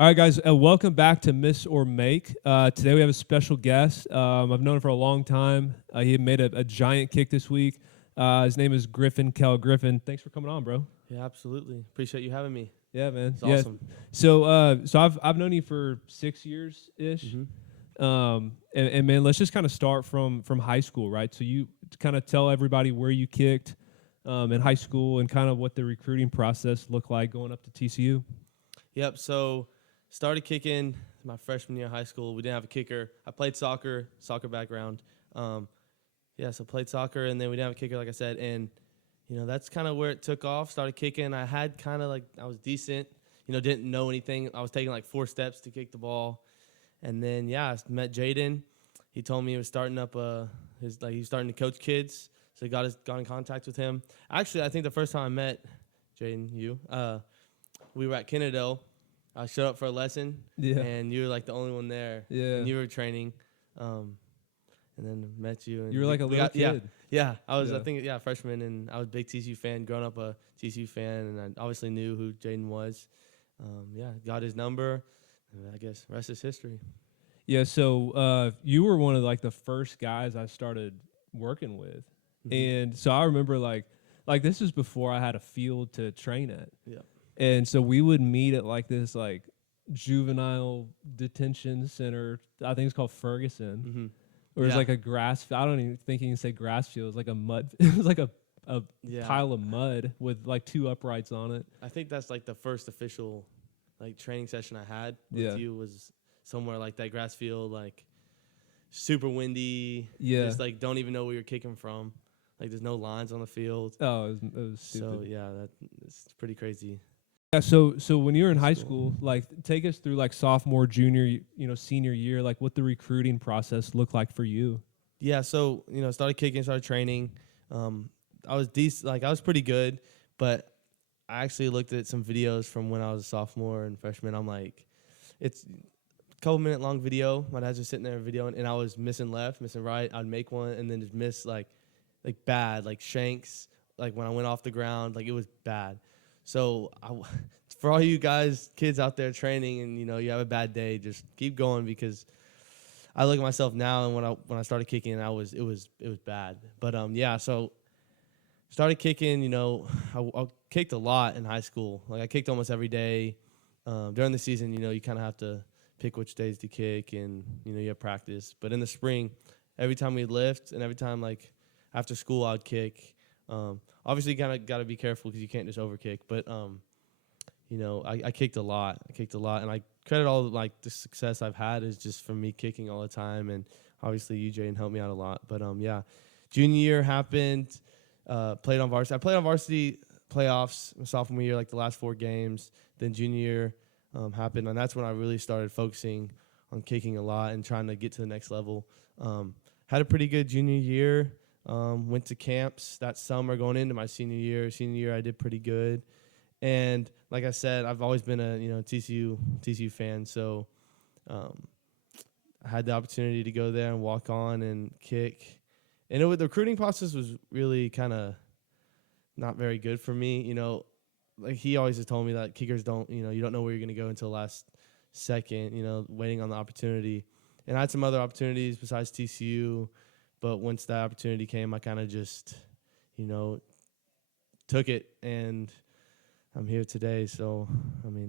All right, guys, welcome back to Miss or Make. Today we have a special guest. I've known him for a long time. He made a giant kick this week. His name is Griffin Kell. Griffin, thanks for coming on, bro. Yeah, absolutely. Appreciate you having me. Yeah, man. It's awesome. So I've known you for 6 years ish. Mm-hmm. And man, let's just kind of start from high school, right? So you kind of tell everybody where you kicked in high school and kind of what the recruiting process looked like going up to TCU. Yep. So started kicking my freshman year of high school. We didn't have a kicker. I played soccer background. So played soccer, and then we didn't have a kicker, like I said. And, that's kind of where it took off. Started kicking. I had kind of I was decent, didn't know anything. I was taking 4 steps to kick the ball. And then, I met Jaden. He told me he was starting up he was starting to coach kids. So got in contact with him. Actually, I think the first time I met Jaden, we were at Kennedale. I showed up for a lesson, and you were the only one there. Yeah. And you were training, and then met you. And you were like a little kid. Yeah. I was, I think, freshman, and I was a big TCU fan, growing up a TCU fan, and I obviously knew who Jaden was. Got his number, and I guess rest is history. Yeah, so you were one of the first guys I started working with. Mm-hmm. And so I remember this is before I had a field to train at. Yeah. And so we would meet at this juvenile detention center. I think it's called Ferguson. Mm-hmm. Or it was a grass. I don't even think you can say grass field. It was like a mud. It was like a pile of mud with 2 uprights on it. I think that's the first official training session I had with you was somewhere like that grass field, super windy. Yeah. Just don't even know where you're kicking from. There's no lines on the field. Oh, it was stupid. So it's pretty crazy. Yeah, so when you were in high school, take us through sophomore, junior, senior year, what the recruiting process looked like for you. Yeah, so started kicking, started training. I was decent, I was pretty good, but I actually looked at some videos from when I was a sophomore and freshman. I'm it's a couple minute long video. My dad's just sitting there videoing, and I was missing left, missing right. I'd make one and then just miss bad, shanks. When I went off the ground, it was bad. So for all you guys, kids out there training, and you have a bad day, just keep going, because I look at myself now, and when I started kicking, it was bad. But so started kicking. I kicked a lot in high school. I kicked almost every day. During the season, you kind of have to pick which days to kick, and you have practice. But in the spring, every time we'd lift, and every time after school, I'd kick. Obviously, you kind of got to be careful because you can't just overkick. But I kicked a lot. And I credit all the success I've had is just from me kicking all the time. And obviously, you, Jaden, helped me out a lot. But junior year happened. Played on varsity. I played on varsity playoffs my sophomore year, the last 4 games. Then junior year happened, and that's when I really started focusing on kicking a lot and trying to get to the next level. Had a pretty good junior year. Went to camps that summer going into my senior year. Senior year, I did pretty good. And like I said, I've always been a TCU fan. So I had the opportunity to go there and walk on and kick. And the recruiting process was really kind of not very good for me. He always has told me that kickers don't, you don't know where you're going to go until last second, waiting on the opportunity. And I had some other opportunities besides TCU. But once that opportunity came, I kind of just, took it, and I'm here today. So,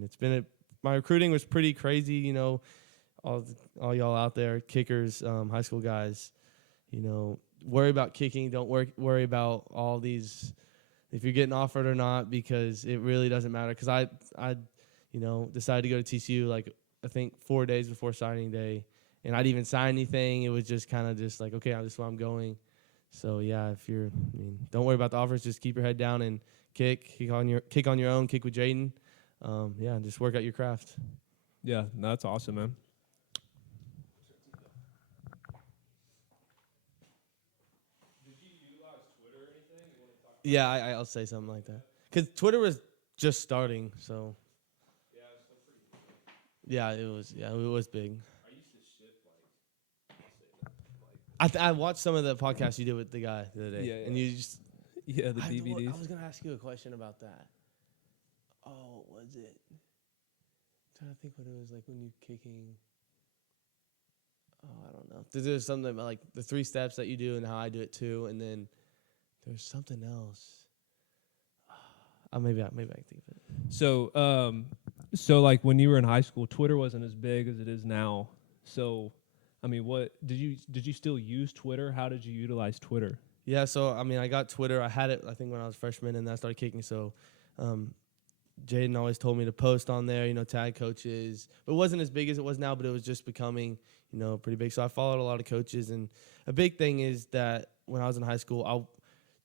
it's been my recruiting was pretty crazy, all y'all out there, kickers, high school guys, worry about kicking. Don't worry about all these, if you're getting offered or not, because it really doesn't matter. Because I decided to go to TCU, I think 4 days before signing day. And I didn't even sign anything. It was just kind of just okay, this is where I'm going. So, if you're, don't worry about the offers. Just keep your head down and kick on your own, kick with Jaden. Just work out your craft. Yeah, that's awesome, man. Did you utilize Twitter or anything? Yeah, I'll say something like that. Because Twitter was just starting, so. Yeah, it was still pretty big. Yeah, it was big. I watched some of the podcasts you did with the guy the other day. Yeah. And you just... Yeah, the DVDs. I was going to ask you a question about that. Oh, was it? trying to think what it was like when you kicking. Oh, I don't know. There's something about like the 3 steps that you do and how I do it too, and then there's something else. Maybe I can think of it. So like when you were in high school, Twitter wasn't as big as it is now. So, I mean, what did you still use Twitter? How did you utilize Twitter? Yeah, so I mean, I got Twitter. I had it, I think, when I was a freshman, and then I started kicking. So, Jaden always told me to post on there, tag coaches. It wasn't as big as it was now, but it was just becoming, pretty big. So I followed a lot of coaches, and a big thing is that when I was in high school, I'll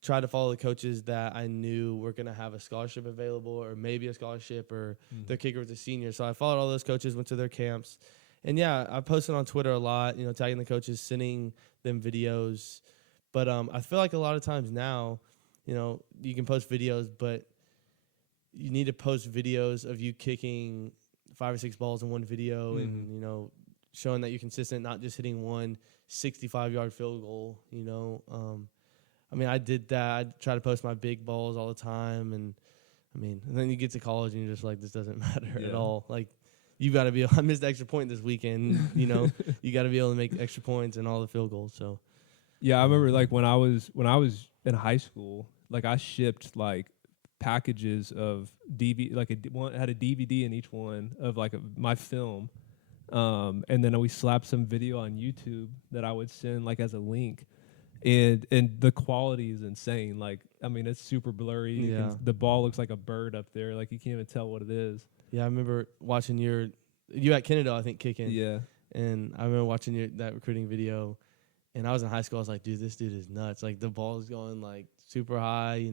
try to follow the coaches that I knew were going to have a scholarship available, or maybe a scholarship, or their kicker was a senior. So I followed all those coaches, went to their camps, and yeah, I posted on Twitter a lot, tagging the coaches, sending them videos. But I feel like a lot of times now, you can post videos, but you need to post videos of you kicking 5 or 6 balls in one video, and showing that you're consistent, not just hitting one 65-yard field goal. I mean, I did that. I try to post my big balls all the time, and then you get to college and you're just like, this doesn't matter at all. Like, you got to be. I missed the extra point this weekend. You got to be able to make extra points and all the field goals. So. Yeah, I remember like when I was in high school, like I shipped like packages of one had a DVD in each one of like my film, and then we slapped some video on YouTube that I would send like as a link, and the quality is insane. Like, I mean, it's super blurry. Yeah. The ball looks like a bird up there. Like, you can't even tell what it is. Yeah, I remember watching you at Kennedale, I think, kicking. Yeah, and I remember watching that recruiting video. And I was in high school. I was like, dude, this dude is nuts. Like, the ball is going, like, super high, it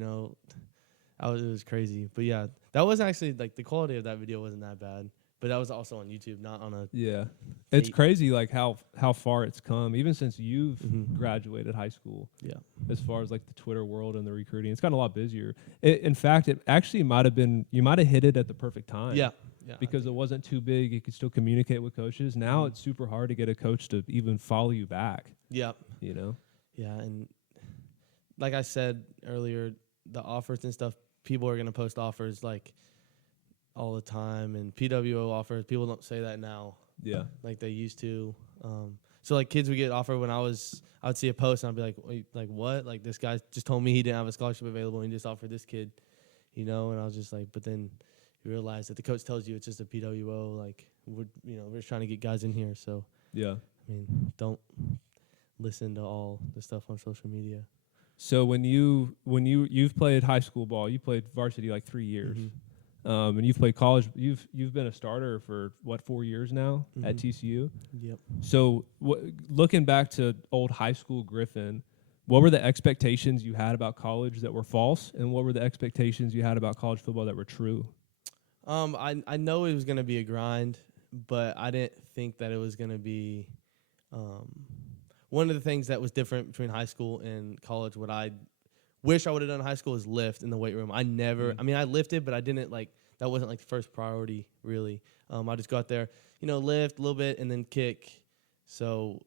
was crazy. But, yeah, that wasn't actually, like, the quality of that video wasn't that bad. But that was also on YouTube, not on a... Yeah. It's crazy, like, how far it's come, even since you've graduated high school. Yeah. As far as, like, the Twitter world and the recruiting. It's gotten a lot busier. In fact, it actually might have been... You might have hit it at the perfect time. Yeah. Because it wasn't too big. You could still communicate with coaches. Now it's super hard to get a coach to even follow you back. Yeah. Yeah, and like I said earlier, the offers and stuff, people are going to post offers like all the time, and PWO offers, people don't say that now. Yeah. Like they used to. So like kids would get offered when I would see a post and I'd be like, wait, like what? Like this guy just told me he didn't have a scholarship available and he just offered this kid, and I was just like, but then you realize that the coach tells you it's just a PWO, like we're just trying to get guys in here. So yeah. I mean, don't listen to all the stuff on social media. So when you've played high school ball, you played varsity like 3 years, and you've played college. You've been a starter for 4 years now at TCU. Yep. So looking back to old high school Griffin, what were the expectations you had about college that were false, and what were the expectations you had about college football that were true? I know it was going to be a grind, but I didn't think that it was going to be one of the things that was different between high school and college. What I wish I would have done in high school is lift in the weight room. I never, I mean, I lifted, but I didn't that wasn't like the first priority really. I just go out there, lift a little bit and then kick. So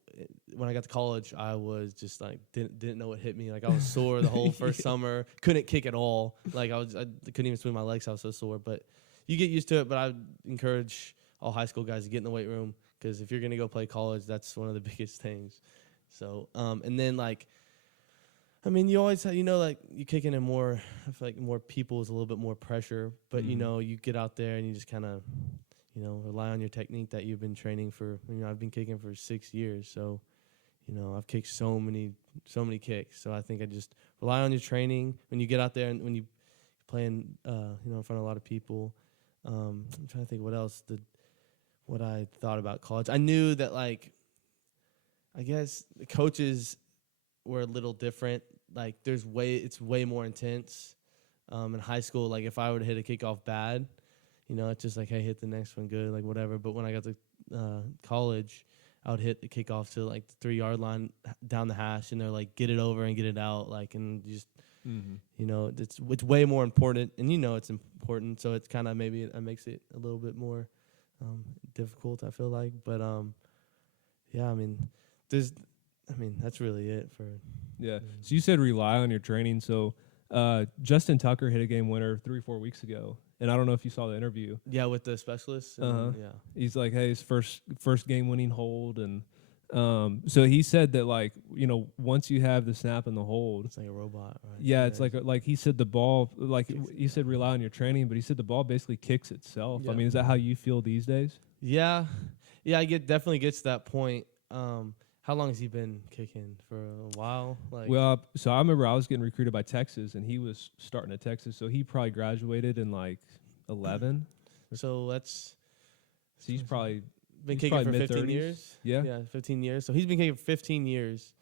when I got to college, I was just like, didn't know what hit me. Like I was sore the whole first summer, couldn't kick at all. Like I couldn't even swing my legs. I was so sore, but you get used to it. But I encourage all high school guys to get in the weight room, because if you're going to go play college, that's one of the biggest things. So, and then you always like you kicking in more, I feel like more people is a little bit more pressure, but you get out there and you just kind of, rely on your technique that you've been training for. I've been kicking for 6 years. So, I've kicked so many kicks. So I think I just rely on your training when you get out there and when you playing, in front of a lot of people. I'm trying to think what else what I thought about college. I knew that I guess the coaches were a little different. Like it's way more intense. In high school, like if I were to hit a kickoff bad, it's just like, hey, hit the next one good, like whatever. But when I got to college, I would hit the kickoff to like the 3-yard line down the hash, and they're like, get it over and get it out, and just it's way more important, and it's important. So it's kind of maybe it makes it a little bit more difficult, I feel like. But yeah, that's really it for. Yeah. So you said rely on your training. So Justin Tucker hit a game winner 3 or 4 weeks ago And I don't know if you saw the interview. Yeah, with the specialist. Yeah. He's like, hey, his first game winning hold, and so he said that, like, you know, once you have the snap and the hold, It's like a robot, right? yeah, it's like he said the ball, like he said rely on your training, but he said the ball basically kicks itself. Yeah. I mean, is that how you feel these days? Yeah, I definitely gets to that point. How long has he been kicking? For a while? Like, Well, so I remember I was getting recruited by Texas, and he was starting at Texas, so he probably graduated in like 11. so that's So he's probably been he's kicking for probably 15 mid-30s. years. Yeah. Yeah, 15 years. So he's been kicking for 15 years.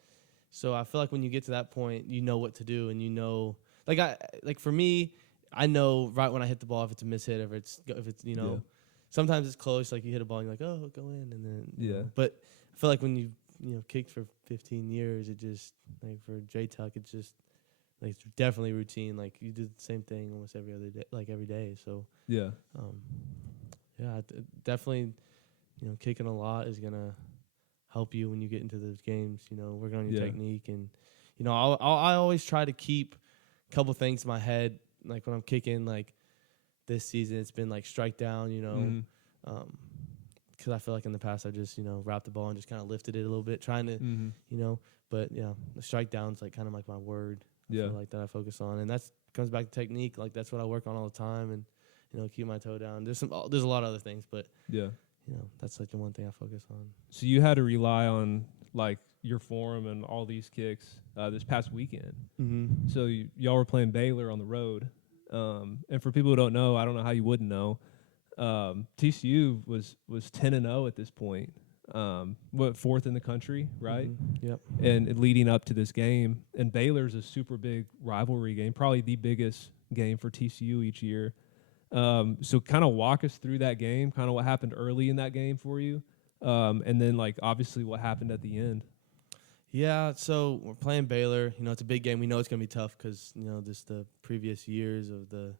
So I feel like when you get to that point, you know what to do, and you know, like for me, I know right when I hit the ball if it's a miss hit, if it's you know, Yeah. sometimes it's close, like you hit a ball and you're like, oh, go in, and then you Yeah. know. But I feel like when you kicked for 15 years, it just, like for J-Tuck, it's just like it's definitely routine. Like you do the same thing almost every other day, like every day. So Yeah. yeah, definitely, kicking a lot is gonna help you when you get into those games. Working on your Yeah. technique, and I always try to keep a couple things in my head. Like when I'm kicking, like this season, it's been like strike down. Mhm. Because I feel like in the past I just wrapped the ball and just kind of lifted it a little bit, trying to Mhm. But yeah, the strike down's like kind of like my word. I Yeah. feel like that I focus on, and that's comes back to technique. Like that's what I work on all the time, and keep my toe down. There's a lot of other things, but Yeah. that's like the one thing I focus on. So you had to rely on like your form and all these kicks this past weekend. Mm-hmm. So y'all were playing Baylor on the road, and for people who don't know, I don't know how you wouldn't know. TCU was 10-0 at this point. Fourth in the country, right? Mm-hmm. Yep. And leading up to this game, and Baylor's a super big rivalry game, probably the biggest game for TCU each year. So kind of walk us through that game, kind of what happened early in that game for you, and then like obviously what happened at the end. Yeah, so we're playing Baylor. It's a big game. We know it's gonna be tough because just the previous years of the,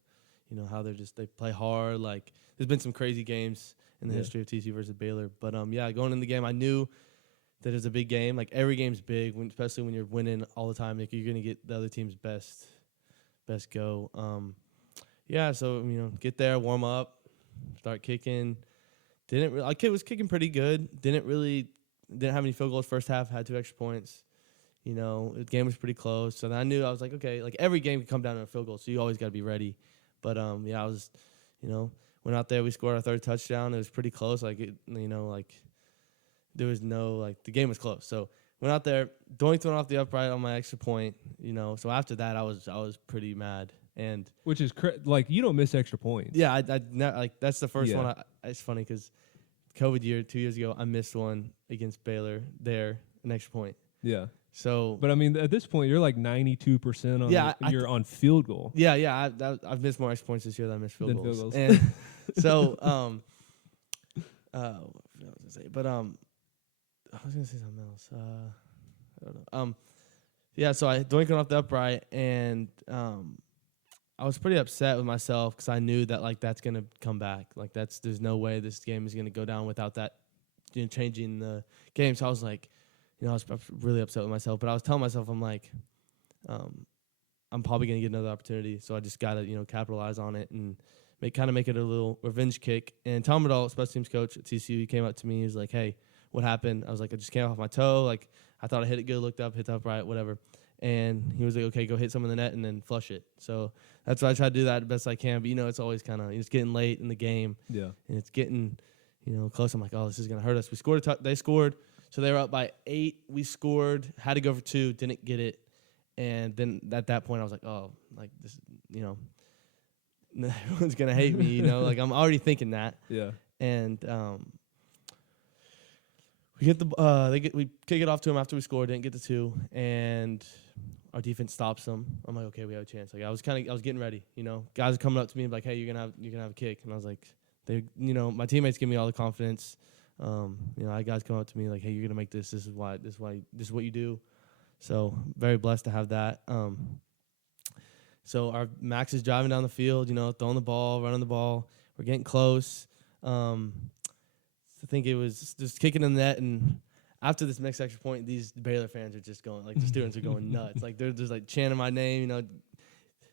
how they play hard. Like there's been some crazy games in the history of TCU versus Baylor. But going in the game, I knew that it was a big game. Like every game's big, especially when you're winning all the time. Like you're gonna get the other team's best go. Yeah, so get there, warm up, start kicking. I was kicking pretty good. Didn't have any field goals first half. Had 2 extra points. The game was pretty close. So then I knew, I was like, okay, like every game can come down to a field goal, so you always got to be ready. But yeah, I was, went out there. We scored our 3rd touchdown. It was pretty close. Like there was no, like, the game was close. So went out there, doinked one off the upright on my extra point. So after that, I was pretty mad. And Which is like you don't miss extra points. yeah, like that's the first one. It's funny because COVID year 2 years ago, I missed one against Baylor there, an extra point. Yeah. So, But I mean, at this point, you're like 92% on. Yeah, you're on field goal. yeah, I've missed more extra points this year than I missed field Than goals. field goals. And so, what was I gonna say? But I was gonna say something else. I don't know. Yeah, so I doinked off the upright, and I was pretty upset with myself because I knew that like that's gonna come back. Like there's no way this game is gonna go down without that, changing the game. So I was like, I was really upset with myself. But I was telling myself, I'm like, I'm probably gonna get another opportunity. So I just gotta capitalize on it and make it a little revenge kick. And Tom Riddle, special teams coach at TCU, he came up to me. He was like, hey, what happened? I was like, I just came off my toe. Like I thought I hit it good, looked up, hit the upright, whatever. And he was like, okay, go hit some in the net and then flush it. So that's why I try to do that the best I can. But, it's always kind of, it's getting late in the game. Yeah. And it's getting, close. I'm like, oh, this is going to hurt us. We scored they scored. So they were up by 8. We scored, had to go for 2, didn't get it. And then at that point, I was like, oh, like this, everyone's going to hate me, like I'm already thinking that. Yeah. And we get we kick it off to him after we scored, didn't get the 2, and our defense stops them. I'm like, okay, we have a chance. Like I was getting ready, Guys are coming up to me and like, hey, you're gonna have a kick, and I was like, my teammates give me all the confidence. I had guys come up to me like, hey, you're gonna make this. This is what you do. So very blessed to have that. So our Max is driving down the field, throwing the ball, running the ball. We're getting close. I think it was just kicking in the net, and after this mixed extra point, these Baylor fans are just going, like the students are going nuts. Like they're just like chanting my name,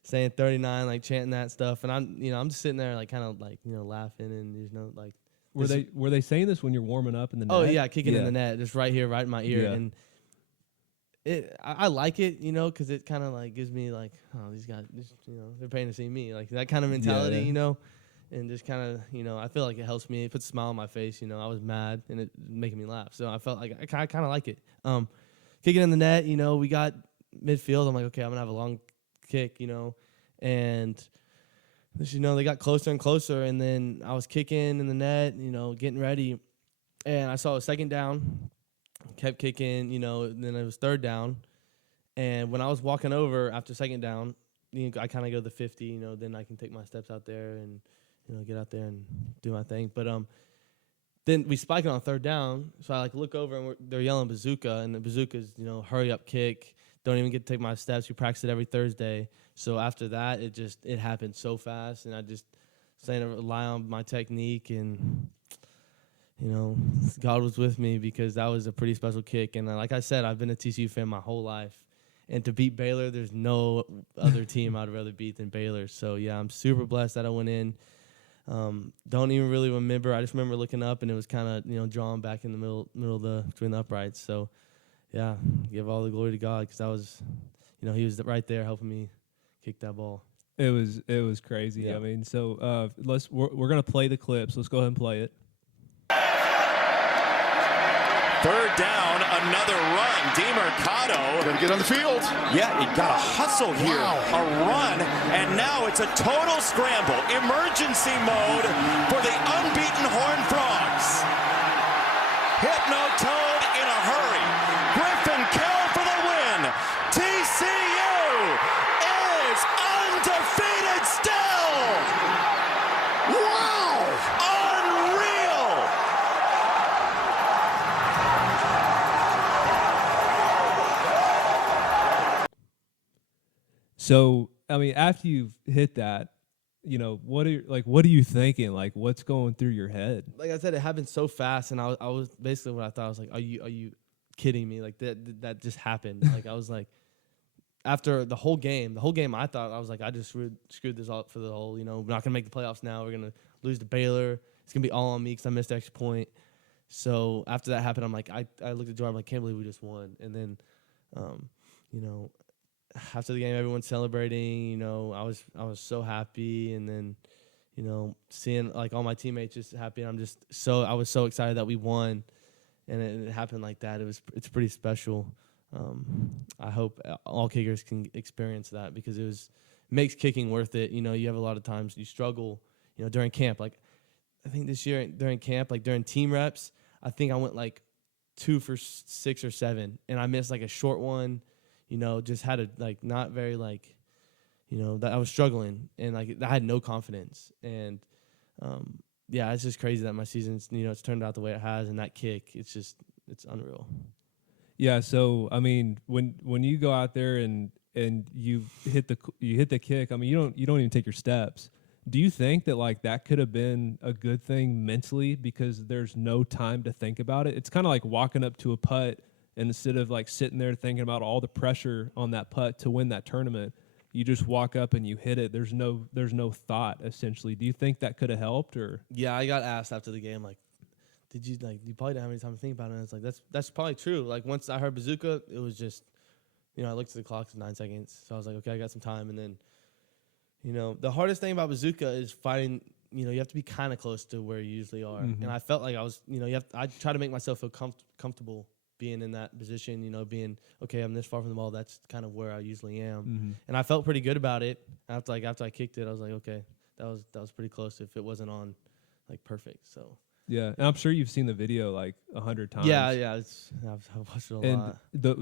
saying 39, like chanting that stuff. And I'm just sitting there like kind of like, laughing, and there's no like. Were they saying this when you're warming up in the net? Oh yeah, kicking in the net, just right here, right in my ear. Yeah. And I like it, because it kind of like gives me like, oh, these guys, they're paying to see me, like that kind of mentality, and just kind of, I feel like it helps me. It puts a smile on my face. I was mad and it making me laugh, so I felt like I kind of like it. Kicking in the net, we got midfield. I'm like, okay, I'm gonna have a long kick, and they got closer and closer, and then I was kicking in the net, getting ready, and I saw a second down. Kept kicking, and then it was third down. And when I was walking over after second down, I kind of go to the 50, then I can take my steps out there and, get out there and do my thing. But then we spike it on third down. So I look over and they're yelling bazooka, and the bazooka's, hurry up kick. Don't even get to take my steps. We practice it every Thursday. So after that, it happened so fast, and I just started to rely on my technique, and God was with me, because that was a pretty special kick. And like I said, I've been a TCU fan my whole life. And to beat Baylor, there's no other team I'd rather beat than Baylor. So, yeah, I'm super blessed that I went in. Don't even really remember. I just remember looking up, and it was kind of, drawn back in the middle between the uprights. So, yeah, give all the glory to God, because that was, he was right there helping me kick that ball. It was crazy. Yeah. I mean, so we're going to play the clips. Let's go ahead and play it. Third down, another run. DeMercado. Gonna get on the field. Yeah, he got a hustle here. A run, and now it's a total scramble. Emergency mode for the unbeaten Horned Frogs. Hypno-toad in a hurry. Griffin Kell for the win. TCU is undefeated still. Wow! Unreal. So, I mean, after you've hit that, what are you thinking? Like, what's going through your head? Like I said, it happened so fast, and I was basically what I thought. I was like, are you kidding me? Like that just happened. Like I was like, after the whole game, I thought, I was like, I just screwed this up for the whole, we're not gonna make the playoffs now. We're gonna lose to Baylor. It's gonna be all on me because I missed the extra point. So after that happened, I'm like, I looked at Jordan, I'm like, can't believe we just won. And then, after the game, everyone's celebrating. I was so happy, and then, seeing like all my teammates just happy. And I was so excited that we won, and it happened like that. It's pretty special. I hope all kickers can experience that, because makes kicking worth it. You have a lot of times you struggle, during camp. Like I think this year during camp, like during team reps, I think I went like 2 for 6 or 7, and I missed like a short one. Just had not very that I was struggling, and I had no confidence. And yeah, it's just crazy that my season's, it's turned out the way it has, and that kick, it's unreal. Yeah. So, I mean, when you go out there and you hit the kick, I mean, you don't even take your steps. Do you think that that could have been a good thing mentally, because there's no time to think about it? It's kind of like walking up to a putt, and instead of sitting there thinking about all the pressure on that putt to win that tournament, you just walk up and you hit it. There's no thought, essentially. Do you think that could have helped? Or yeah, I got asked after the game, did you you probably didn't have any time to think about it? And it's like that's probably true. Once I heard bazooka, it was just, I looked at the clock, it's 9 seconds, so I was like, okay, I got some time. And then, the hardest thing about bazooka is fighting. You have to be kind of close to where you usually are, and I felt like I was. I try to make myself feel comfortable being in that position, being, okay, I'm this far from the ball. That's kind of where I usually am. And I felt pretty good about it. After I kicked it, I was like, okay, that was pretty close if it wasn't on perfect. So yeah, and I'm sure you've seen the video 100 times. Yeah, I've watched it a lot.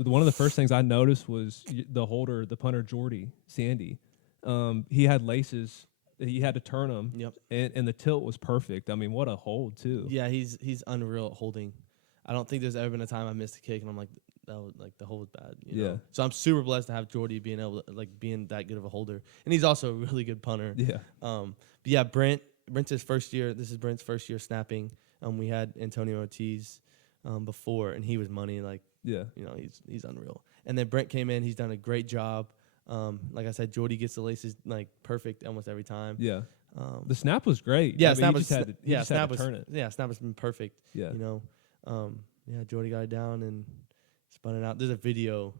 One of the first things I noticed was the punter Jordy Sandy. He had laces. He had to turn them. Yep. And the tilt was perfect. I mean, what a hold too. Yeah, he's unreal at holding. I don't think there's ever been a time I missed a kick and I'm like, that was the hold was bad. You know? So I'm super blessed to have Jordy being able to being that good of a holder, and he's also a really good punter. Yeah. But yeah, Brent's his first year. This is Brent's first year snapping. We had Antonio Ortiz before, and he was money. He's unreal. And then Brent came in. He's done a great job. Like I said, Jordy gets the laces like perfect almost every time. Yeah. The snap was great. Yeah, I mean, snap he was just had to, he just had to turn it. Yeah, snap has been perfect. Yeah. Yeah, Jordy got it down and spun it out. There's a video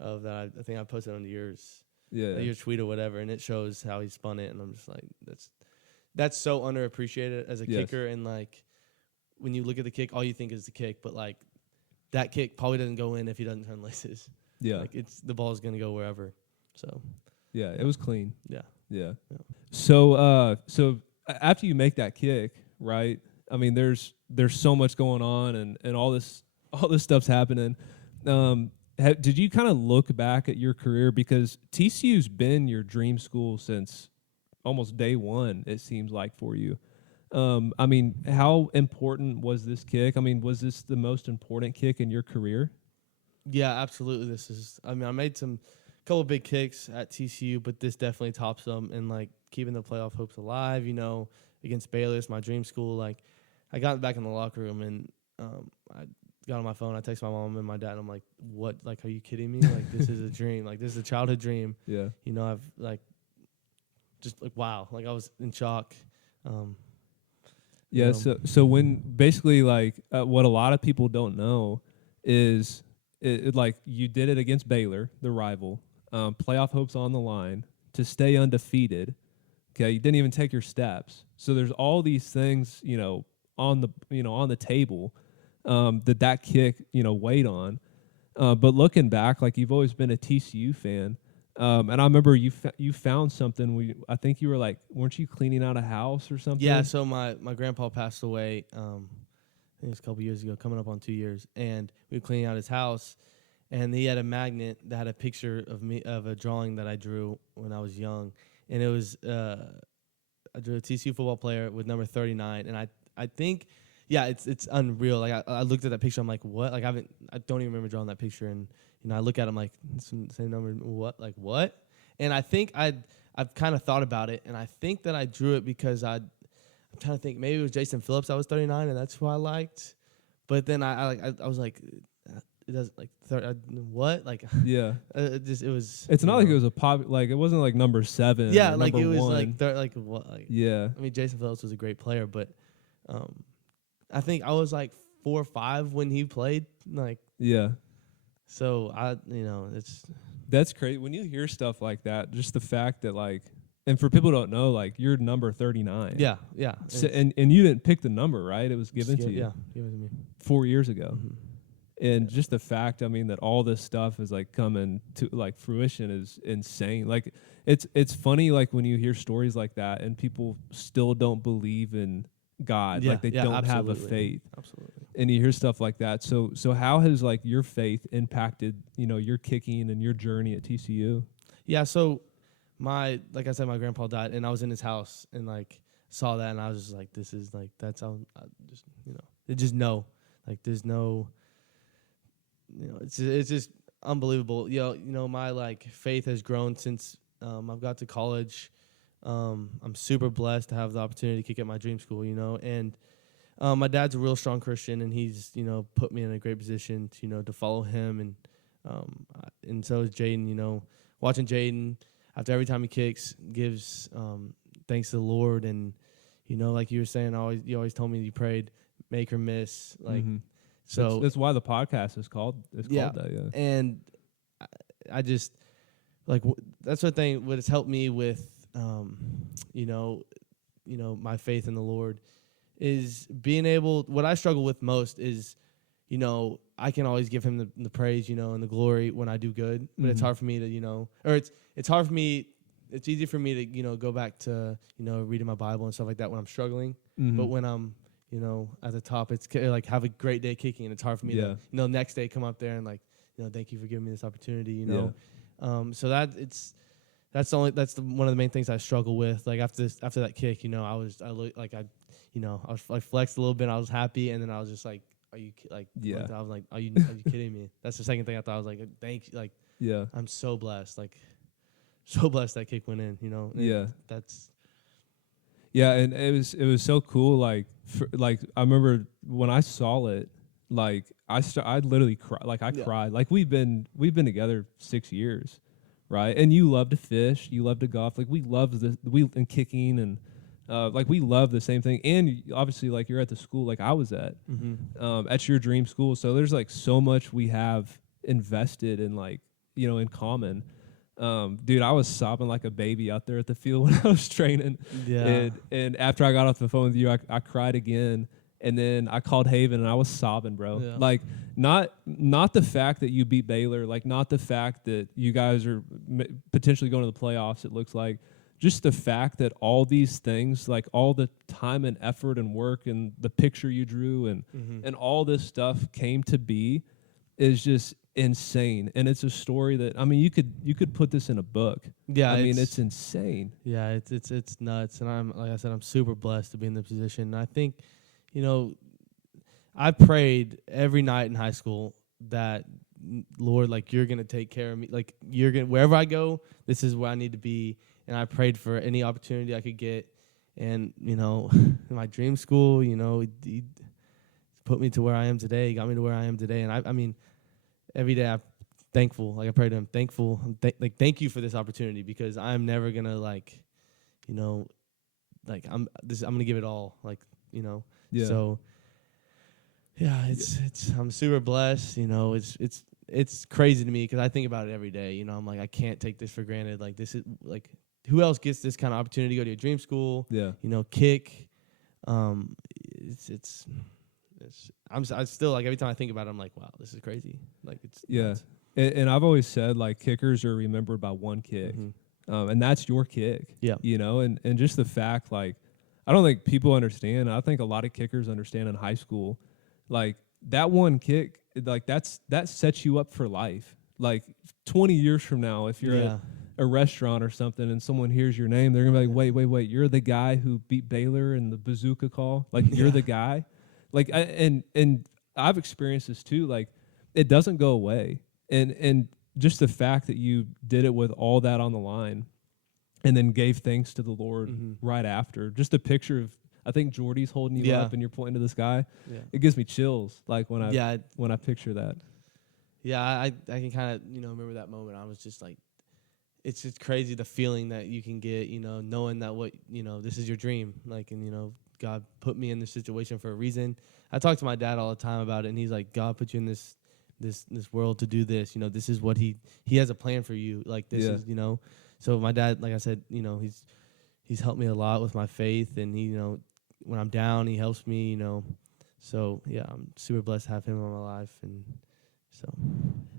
of that. I think I posted on yours. Yeah. Your tweet or whatever, and it shows how he spun it, and I'm just like, that's so underappreciated as a kicker, and like when you look at the kick, all you think is the kick, but like that kick probably doesn't go in if he doesn't turn laces. Yeah. Like the ball's gonna go wherever. So yeah, it was clean. Yeah. So after you make that kick, right? I mean, there's so much going on, and all this stuff's happening. Did you kind of look back at your career, because TCU's been your dream school since almost day one, it seems like, for you? I mean, how important was this kick? I mean, was this the most important kick in your career? Yeah, absolutely. I made couple of big kicks at TCU, but this definitely tops them, and like keeping the playoff hopes alive, against Baylor, it's my dream school. Like I got back in the locker room, and I got on my phone. I text my mom and my dad. And I'm like, "What? Like, are you kidding me? Like, this is a dream. Like, this is a childhood dream." Yeah. I've like, just like, wow. Like, I was in shock. Yeah. So when basically like what a lot of people don't know is it like you did it against Baylor, the rival, playoff hopes on the line to stay undefeated. Okay, you didn't even take your steps. So there's all these things, on the table. That kick, weighed on. But looking back, like, you've always been a TCU fan. And I remember you found something. I think you were like, weren't you cleaning out a house or something? Yeah, so my grandpa passed away, I think it was a couple years ago, coming up on 2 years. And we were cleaning out his house, and he had a magnet that had a picture of a drawing that I drew when I was young. And it was, I drew a TCU football player with number 39. And I think... Yeah, it's unreal. Like I looked at that picture, I'm like, what? Like I don't even remember drawing that picture, and I look at him like, same number, what? Like what? And I think I've kind of thought about it, and I think that I drew it because I'm trying to think, maybe it was Jason Phillips. I was 39, and that's who I liked. But then I was like, it doesn't like what? Like yeah, it was. It's not like it was it wasn't like number 7. Yeah, or like it was 1. like what? Like yeah. I mean, Jason Phillips was a great player, but. I think I was like 4 or 5 when he played. Like yeah, so that's crazy when you hear stuff like that. Just the fact that like, and for people who don't know, like you're number 39. Yeah. So, and you didn't pick the number, right? It was given to you. Yeah, given to me 4 years ago. Mm-hmm. And just the fact, I mean, that all this stuff is like coming to like fruition is insane. Like it's funny, like when you hear stories like that and people still don't believe in God, like they don't have a faith. Absolutely. And you hear stuff like that. So how has like your faith impacted, your kicking and your journey at TCU? Yeah, so like I said, my grandpa died, and I was in his house and like saw that, and I was just like, this is like, that's how it just no, like there's no, it's just unbelievable. My like faith has grown since I've got to college. I'm super blessed to have the opportunity to kick at my dream school, and my dad's a real strong Christian, and he's, put me in a great position to follow him, and so is Jaden. Watching Jaden after every time he kicks gives thanks to the Lord, and like you were saying, you always told me you prayed, make or miss, like so that's why the podcast is called that. Yeah, and I just like that's the thing. What has helped me with my faith in the Lord is being able. What I struggle with most is, I can always give him the praise, and the glory when I do good, but it's hard for me to, or it's hard for me. It's easy for me to, go back to, reading my Bible and stuff like that when I'm struggling. But when I'm, at the top, it's like have a great day kicking, and it's hard for me to, next day come up there and like, thank you for giving me this opportunity, so that's one of the main things I struggle with. Like after that kick, I flexed a little bit. I was happy, and then I was just like, "Are you like?" Yeah. I was like, "Are you kidding me?" That's the second thing I thought. I was like, "Thank you." Like, yeah, I'm so blessed. Like, so blessed that kick went in. Yeah. That's. Yeah, and it was so cool. Like, I remember when I saw it. Like I literally cried. Like I cried. Like we've been together 6 years. right? And you love to fish, you love to golf. Like we love and kicking and like we love the same thing. And obviously, like you're at the school like I was at your dream school. So there's like so much we have invested in, like, you know, in common. Dude, I was sobbing like a baby out there at the field when I was training. Yeah. And after I got off the phone with you, I cried again. And then I called Haven and I was sobbing, bro. Yeah. Like not the fact that you beat Baylor, like not the fact that you guys are potentially going to the playoffs, it looks like. Just the fact that all these things, like all the time and effort and work and the picture you drew and all this stuff came to be is just insane. And it's a story that, I mean, you could put this in a book. Yeah, I mean, it's insane. Yeah, it's nuts. And I'm, like I said, I'm super blessed to be in the position. And I think, you know, I prayed every night in high school that, Lord, like, you're going to take care of me. Like, you're going to, wherever I go, this is where I need to be. And I prayed for any opportunity I could get. And, you know, in my dream school, you know, he put me to where I am today. He got me to where I am today. And I mean, every day I'm thankful. Like, I pray to him, thankful. Thank you for this opportunity, because I'm never going to, like, you know, like, I'm going to give it all. Like, you know. Yeah. So, yeah, I'm super blessed. You know, it's crazy to me because I think about it every day. You know, I'm like, I can't take this for granted. Like, this is, like, who else gets this kind of opportunity to go to a dream school? Yeah. You know, kick. I still, like, every time I think about it, I'm like, wow, this is crazy. Like, it's nuts. And I've always said, like, kickers are remembered by one kick, and that's your kick. Yeah. You know, and just the fact, like, I don't think people understand. I think a lot of kickers understand in high school, like, that one kick, like, that sets you up for life. Like, 20 years from now, if you're at a restaurant or something and someone hears your name, they're gonna be like, wait, you're the guy who beat Baylor in the bazooka call. Like, you're the guy. Like, and I've experienced this too. Like, it doesn't go away. And just the fact that you did it with all that on the line, and then gave thanks to the Lord right after. Just a picture of, I think Jordy's holding you up and you're pointing to the sky. Yeah. It gives me chills, like, when I picture that. Yeah, I can kind of, you know, remember that moment. I was just like, it's just crazy the feeling that you can get, you know, knowing that what, you know, this is your dream. Like, and, you know, God put me in this situation for a reason. I talk to my dad all the time about it, and he's like, God put you in this world to do this. You know, this is what he has a plan for you. Like, this is, you know. So my dad, like I said, you know, he's helped me a lot with my faith, and he, you know, when I'm down, he helps me, you know. So yeah, I'm super blessed to have him in my life, and so.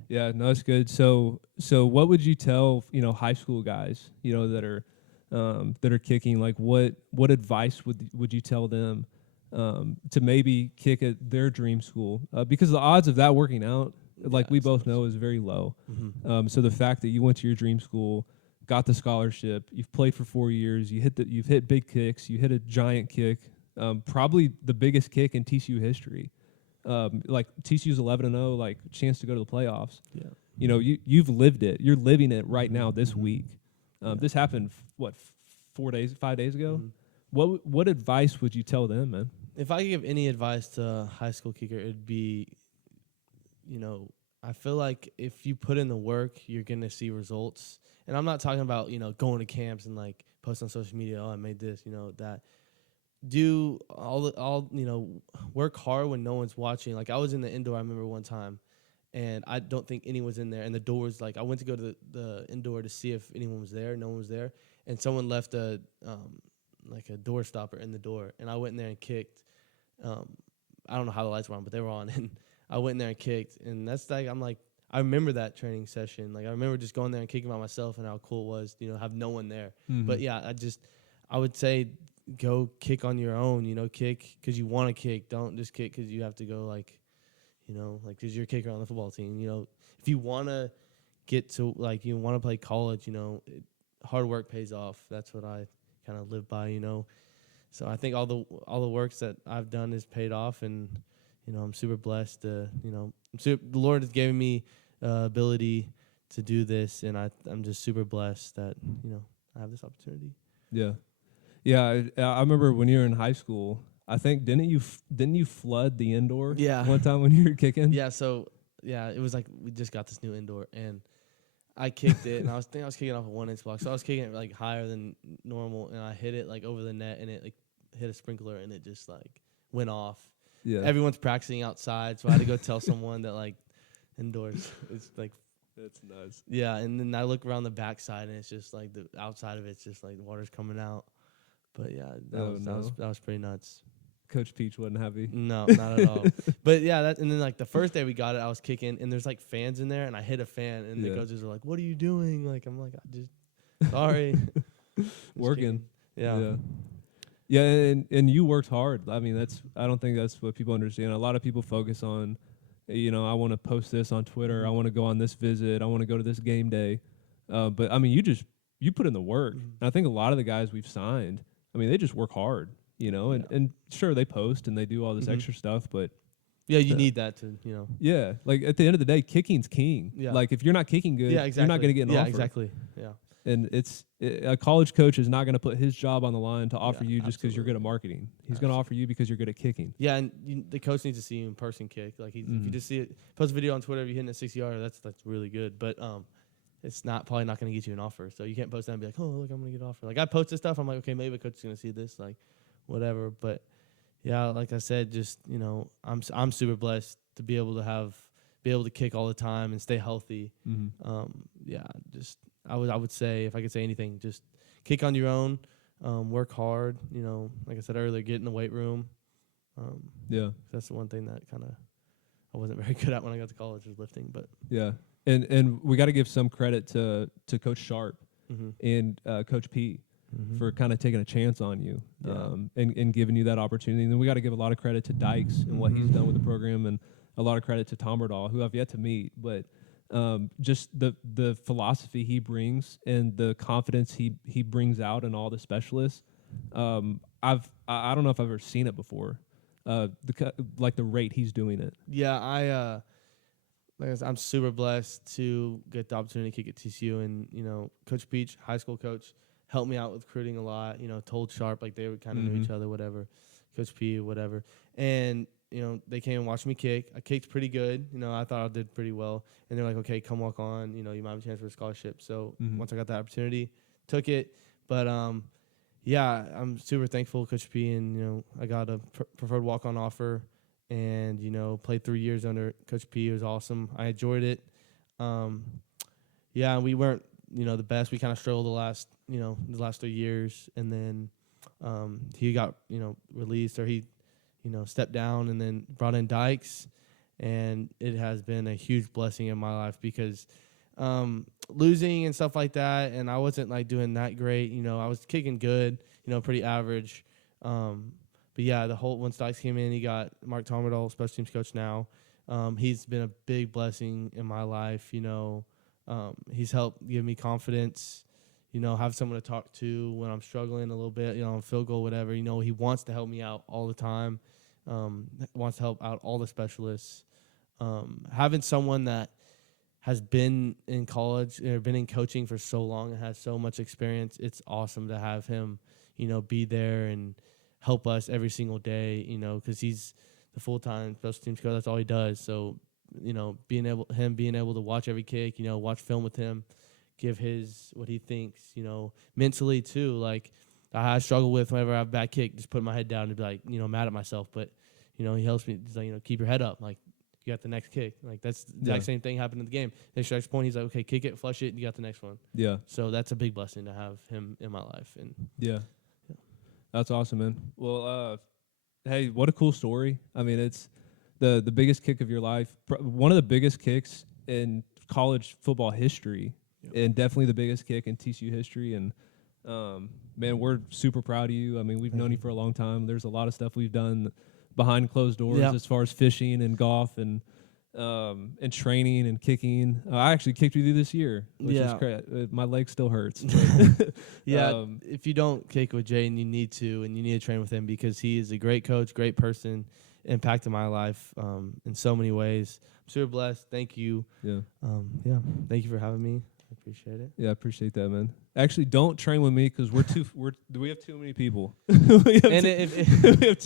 Yeah, no, it's good. So what would you tell, you know, high school guys, you know, that are kicking? Like, what advice would you tell them to maybe kick at their dream school? Because the odds of that working out, like we both know, is very low. So the fact that you went to your dream school, got the scholarship, you've played for 4 years, you've hit big kicks, you hit a giant kick, probably the biggest kick in TCU history. Like, TCU's 11-0, like, chance to go to the playoffs. Yeah. You know, you've lived it. You're living it right now this week. This happened 5 days ago? What advice would you tell them, man? If I could give any advice to a high school kicker, it'd be, you know, I feel like if you put in the work, you're going to see results. And I'm not talking about, you know, going to camps and, like, post on social media, oh, I made this, you know, that. Do all you know, work hard when no one's watching. Like, I was in the indoor, I remember one time, and I don't think anyone was in there. And the door was, like, I went to go to the indoor to see if anyone was there. No one was there. And someone left a door stopper in the door. And I went in there and kicked. I don't know how the lights were on, but they were on. And I went in there and kicked. And that's, like, I'm like, I remember that training session. Like, I remember just going there and kicking by myself and how cool it was, you know, have no one there. But, yeah, I would say go kick on your own, you know, kick because you want to kick. Don't just kick because you have to go, like, you know, like, because you're a kicker on the football team. You know, if you want to get to, like, you want to play college, you know, hard work pays off. That's what I kind of live by, you know. So I think all the works that I've done has paid off, and, you know, I'm super blessed to, you know, the Lord has given me ability to do this, and I'm just super blessed that, you know, I have this opportunity. Yeah. Yeah, I remember when you were in high school, I think, didn't you flood the indoor one time when you were kicking? Yeah, so, yeah, it was like we just got this new indoor, and I kicked it, and I was kicking off a 1-inch block, so I was kicking it like higher than normal, and I hit it like over the net, and it like hit a sprinkler, and it just like went off. Yeah. Everyone's practicing outside, so I had to go tell someone that like indoors. It's like That's nuts. yeah, and then I look around the backside, and it's just like the outside of it's just like the water's coming out. But yeah, that was pretty nuts. Coach Peach wasn't happy. No, not at all. But yeah, and then like the first day we got it, I was kicking, and there's like fans in there, and I hit a fan, and the coaches are like, "What are you doing?" Like I'm like, "I just sorry." Working. Yeah. Yeah, and you worked hard. I mean, I don't think that's what people understand. A lot of people focus on, I want to post this on Twitter. I want to go on this visit. I want to go to this game day. But I mean, you put in the work. And I think a lot of the guys we've signed, I mean, they just work hard, and sure they post and they do all this extra stuff, but yeah, you need that to, Yeah, like at the end of the day, kicking's king. Yeah. Like if you're not kicking good, exactly. you're not going to get an offer. Yeah, exactly. Yeah. And a college coach is not going to put his job on the line to offer you just because you're good at marketing. He's going to offer you because you're good at kicking. Yeah, and the coach needs to see you in person kick. Like if you just see it, post a video on Twitter of you hitting a 60-yarder, that's really good. But it's probably not going to get you an offer. So you can't post that and be like, oh look, I'm going to get an offer. Like I posted stuff, I'm like, okay, maybe a coach is going to see this, like whatever. But yeah, like I said, just I'm super blessed to be able to kick all the time and stay healthy. I would say, if I could say anything, just kick on your own, work hard. Like I said earlier, get in the weight room. That's the one thing that kind of I wasn't very good at when I got to college, was lifting. But yeah, and we got to give some credit to Coach Sharp and Coach P for kind of taking a chance on you and giving you that opportunity. And then we got to give a lot of credit to Dykes and what he's done with the program, and a lot of credit to Tom Berdahl, who I've yet to meet, but. Just the philosophy he brings and the confidence he brings out in all the specialists. I don't know if I've ever seen it before. The rate he's doing it. Yeah, I'm super blessed to get the opportunity to kick at TCU, and Coach Peach, high school coach, helped me out with recruiting a lot. Told Sharp like they would kind of know each other, whatever. Coach P, whatever, and. They came and watched me kick. I kicked pretty good. I thought I did pretty well. And they're like, okay, come walk on. You might have a chance for a scholarship. So once I got that opportunity, took it. But, yeah, I'm super thankful, Coach P. And, I got a preferred walk-on offer and, played 3 years under Coach P. It was awesome. I enjoyed it. Yeah, we weren't, the best. We kind of struggled the last 3 years. And then he got, released, or he stepped down, and then brought in Dykes, and it has been a huge blessing in my life because losing and stuff like that, and I wasn't like doing that great. I was kicking good, pretty average. But yeah, once Dykes came in, he got Mark Tomerdal, special teams coach now. He's been a big blessing in my life. He's helped give me confidence. Have someone to talk to when I'm struggling a little bit, on field goal, whatever. He wants to help me out all the time. Wants to help out all the specialists. Having someone that has been in college or been in coaching for so long and has so much experience, it's awesome to have him, be there and help us every single day, because he's the full-time special teams coach. That's all he does. So, being able to watch every kick, watch film with him, give what he thinks, mentally too. Like I struggle with whenever I have a bad kick, just put my head down and be like, mad at myself. But, he helps me. He's like, keep your head up. Like you got the next kick. Like that's the exact same thing happened in the game. Next strike point, he's like, okay, kick it, flush it, and you got the next one. Yeah. So that's a big blessing to have him in my life. And yeah. That's awesome, man. Well, hey, what a cool story. I mean, it's the biggest kick of your life. One of the biggest kicks in college football history. And definitely the biggest kick in TCU history. And, man, we're super proud of you. I mean, we've known you for a long time. There's a lot of stuff we've done behind closed doors as far as fishing and golf and training and kicking. I actually kicked with you this year, which is crazy. My leg still hurts. If you don't kick with Jaden, you need to, and you need to train with him because he is a great coach, great person, impacted my life in so many ways. I'm super blessed. Thank you. Thank you for having me. I appreciate it. Yeah, I appreciate that, man. Actually, don't train with me because we have too many people. If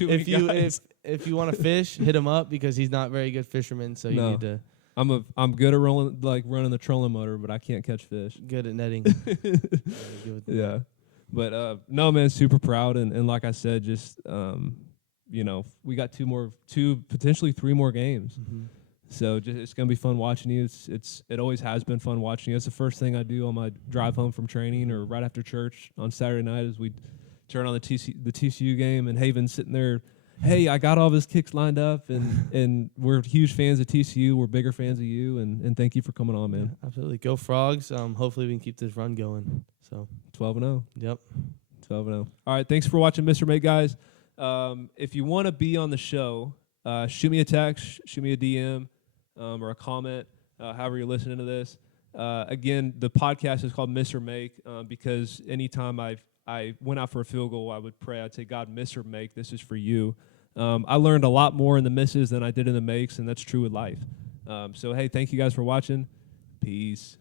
you want to fish, hit him up because he's not very good fisherman. So you need to. I'm good at running the trolling motor, but I can't catch fish. Good at netting. Yeah. But no, man, super proud, and like I said, just we got potentially 3 more games. Mm-hmm. So it's gonna be fun watching you. It always has been fun watching you. It's the first thing I do on my drive home from training or right after church on Saturday night is we turn on the TCU game, and Haven's sitting there. Hey, I got all of his kicks lined up, and we're huge fans of TCU. We're bigger fans of you, and thank you for coming on, man. Yeah, absolutely. Go Frogs. Hopefully we can keep this run going. So 12-0. Yep. 12-0. All right, thanks for watching Mr. Mate, guys. If you want to be on the show, shoot me a text, shoot me a DM, or a comment, however you're listening to this. Again, the podcast is called Mr. Make because anytime I went out for a field goal, I would pray. I'd say, God, miss or make, this is for you. I learned a lot more in the misses than I did in the makes, and that's true with life. So, hey, thank you guys for watching. Peace.